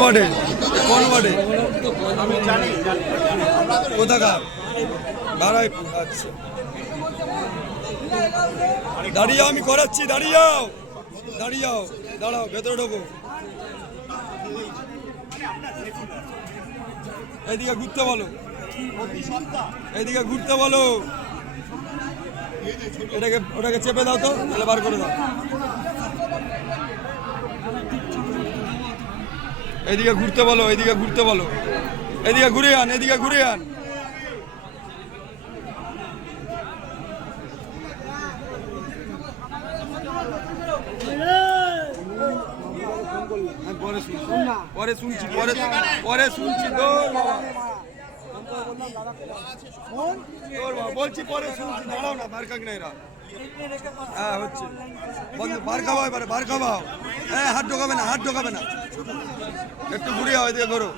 ওয়ার্ডে? কোন ওয়ার্ডে? কোথাকার? নারায়ণপুর। আচ্ছা, দাঁড়িয়ে আমি করাচ্ছি, দাঁড়িয়ে যাও, দাঁড়িয়ে যাও, দাঁড়াও, ভেতরে ঢোকো। এইদিকে ঘুরতে বলো, এইদিকে ঘুরতে বলো। ওটাকে চেপে দাও তো, তাহলে বার করে দাও। এদিকে ঘুরতে বলো, এদিকে ঘুরতে বলো, এদিকে ঘুরে আন, এদিকে ঘুরে আন। পরে শুনছি, পরে শুনছি তো বলছি, পরে শুনছি, দাঁড়াও না, বার কাক না এরা। হ্যাঁ হচ্ছে, বার খাওয়া, এবারে বার খাওয়াও। হ্যাঁ, হাত ঢোকাবে না, হাত ঢোকাবে না, একটু ঘুরে যাও, এদিকে ঘোরো।